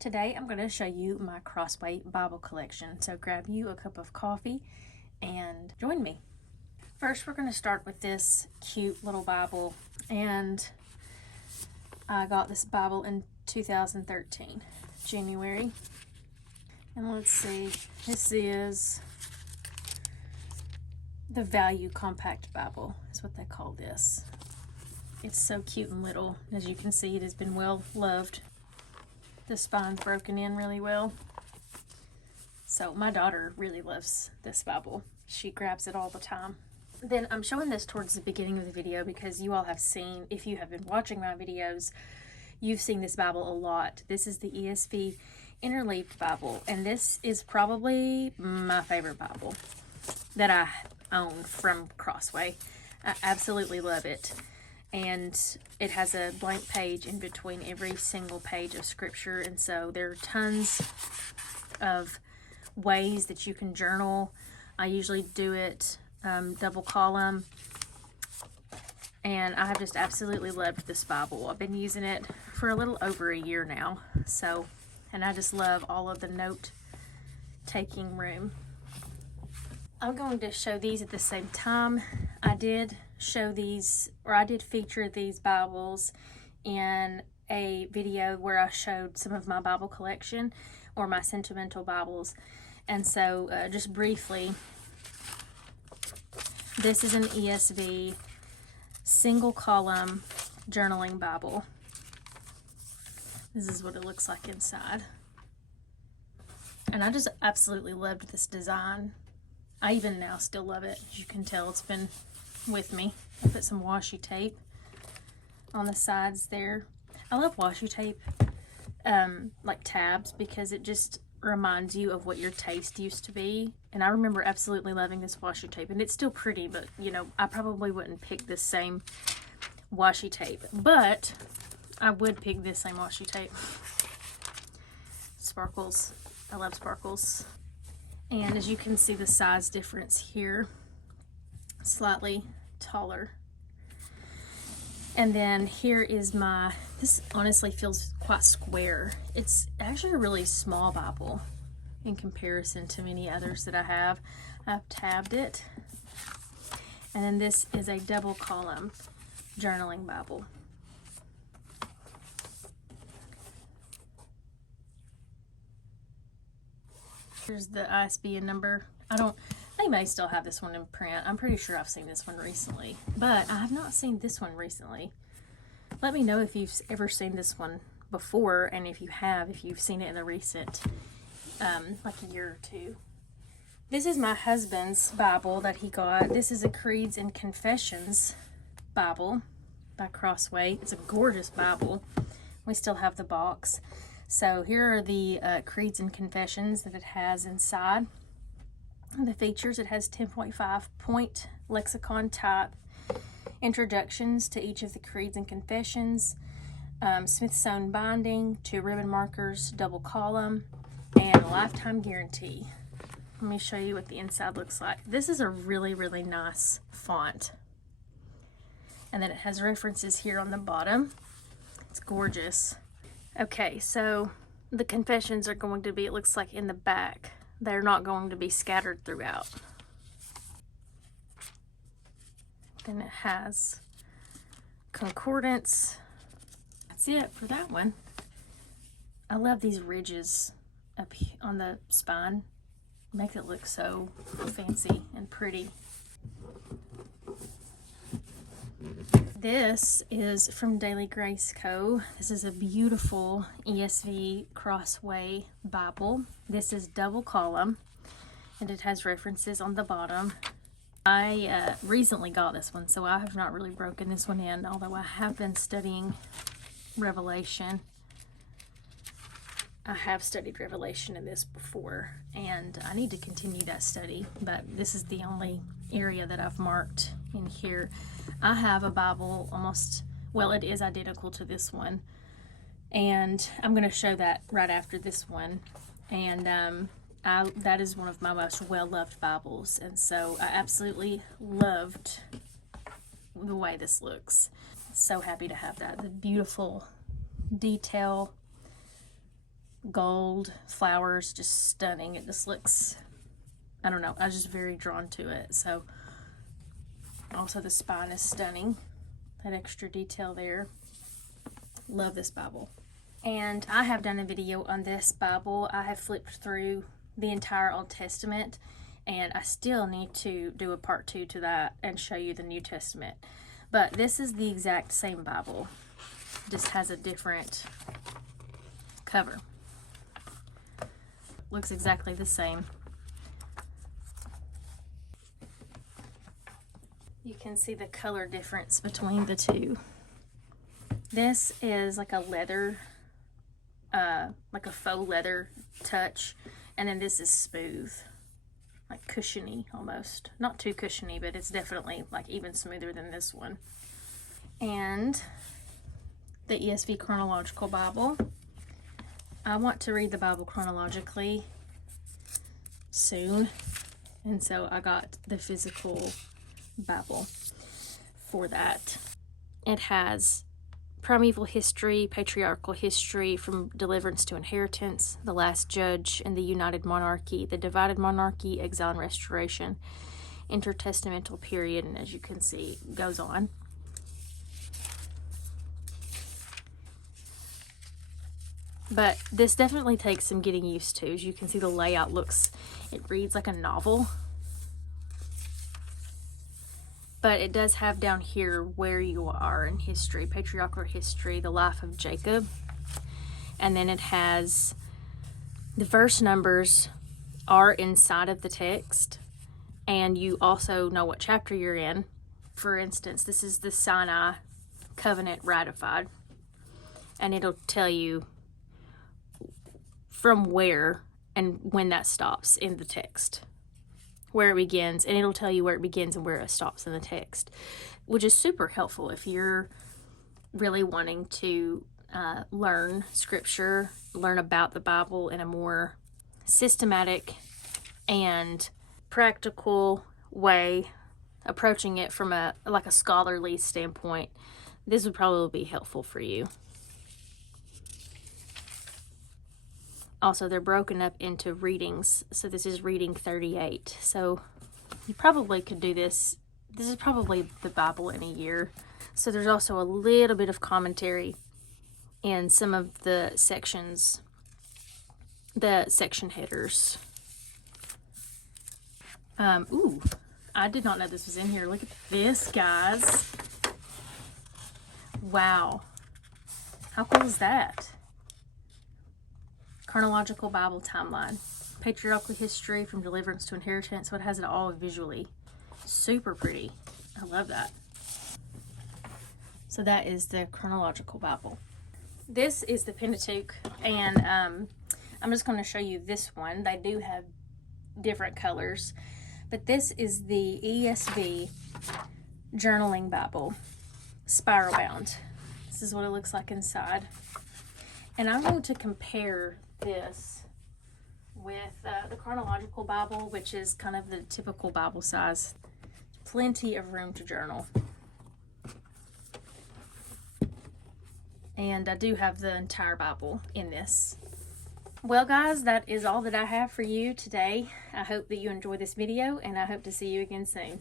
Today I'm going to show you my Crossway Bible collection, so grab you a cup of coffee and join me. First we're going to start with this cute little Bible, and I got this Bible in 2013, January. And let's see, this is the Value Compact Bible, is what they call this. It's so cute and little. As you can see, it has been well loved. The spine's broken in really well. So my daughter really loves this Bible. She grabs it all the time. Then I'm showing this towards the beginning of the video because you all have seen, if you have been watching my videos, you've seen this Bible a lot. This is the ESV Interleaved Bible, and this is probably my favorite Bible that I own from Crossway. I absolutely love it. And it has a blank page in between every single page of scripture, and so there are tons of ways that you can journal. I usually do it double column, and I have just absolutely loved this Bible. I've been using it for a little over a year now, and I just love all of the note taking room. I'm going to show these at the same time. I did show these, or I did feature these Bibles in a video where I showed some of my Bible collection, or my sentimental Bibles. And so just briefly, this is an ESV single column journaling Bible. This is what it looks like inside. And I just absolutely loved this design. I even now still love it. As you can tell, it's been with me. I put some washi tape on the sides there. I love washi tape, like tabs, because it just reminds you of what your taste used to be. And I remember absolutely loving this washi tape, and it's still pretty, but you know, I probably wouldn't pick this same washi tape, but I would pick this same washi tape. Sparkles. I love sparkles. And as you can see, the size difference here, slightly taller. And then here is this honestly feels quite square. It's actually a really small Bible in comparison to many others that I have. I've tabbed it. And then this is a double column journaling Bible. Here's the ISBN number. They may still have this one in print. I'm pretty sure I've seen this one recently, but I have not seen this one recently. Let me know if you've ever seen this one before, and if you have, if you've seen it in the recent, like a year or two. This is my husband's Bible that he got. This is a Creeds and Confessions Bible by Crossway. It's a gorgeous Bible. We still have the box. So here are the Creeds and Confessions that it has inside. The features: it has 10.5 point lexicon type introductions to each of the creeds and confessions, Smithsonian binding, 2 ribbon markers, double column, and a lifetime guarantee. Let me show you what the inside looks like. This is a really, really nice font. And then it has references here on the bottom. It's gorgeous. Okay, so the confessions are going to be, it looks like, in the back. They're not going to be scattered throughout. Then it has concordance. That's it for that one. I love these ridges up on the spine. Make it look so fancy and pretty. This is from Daily Grace Co. This is a beautiful ESV Crossway Bible. This is double column, and it has references on the bottom. I recently got this one, so I have not really broken this one in, although I have been studying Revelation. I have studied Revelation in this before, and I need to continue that study, but this is the only area that I've marked in here. I have a Bible it is identical to this one, and I'm going to show that right after this one. And that is one of my most well-loved Bibles, and so I absolutely loved the way this looks. So happy to have that. The beautiful detail gold, flowers, just stunning. It just looks, I don't know, I was just very drawn to it. So also the spine is stunning. That extra detail there. Love this Bible. And I have done a video on this Bible. I have flipped through the entire Old Testament, and I still need to do a part 2 to that and show you the New Testament. But this is the exact same Bible, just has a different cover. Looks exactly the same. You can see the color difference between the two. This is like a leather, like a faux leather touch, and then this is smooth, like cushiony almost. Not too cushiony, but it's definitely like even smoother than this one. And the ESV Chronological Bible. I want to read the Bible chronologically soon, and so I got the physical Bible for that. It has primeval history, patriarchal history, from deliverance to inheritance, the last judge and the united monarchy, the divided monarchy, exile and restoration, intertestamental period, and as you can see, it goes on. But this definitely takes some getting used to. As you can see, the layout it reads like a novel. But it does have down here where you are in history, patriarchal history, the life of Jacob. And then it has the verse numbers are inside of the text. And you also know what chapter you're in. For instance, this is the Sinai covenant ratified. And it'll tell you from where and when that stops in the text, where it begins, and it'll tell you where it begins and where it stops in the text, which is super helpful if you're really wanting to learn scripture, learn about the Bible in a more systematic and practical way, approaching it from a scholarly standpoint. This would probably be helpful for you. Also, they're broken up into readings. So this is reading 38. So you probably could do this. This is probably the Bible in a year. So there's also a little bit of commentary in some of the sections, the section headers. Ooh, I did not know this was in here. Look at this, guys. Wow. How cool is that? Chronological Bible timeline. Patriarchal history from deliverance to inheritance. So it has it all visually. Super pretty. I love that. So that is the Chronological Bible. This is the Pentateuch, and I'm just going to show you this one. They do have different colors, but this is the ESV Journaling Bible, spiral bound. This is what it looks like inside. And I'm going to compare this with the Chronological Bible, which is kind of the typical Bible size. Plenty of room to journal. And I do have the entire Bible in this. Well, guys, that is all that I have for you today. I hope that you enjoyed this video, and I hope to see you again soon.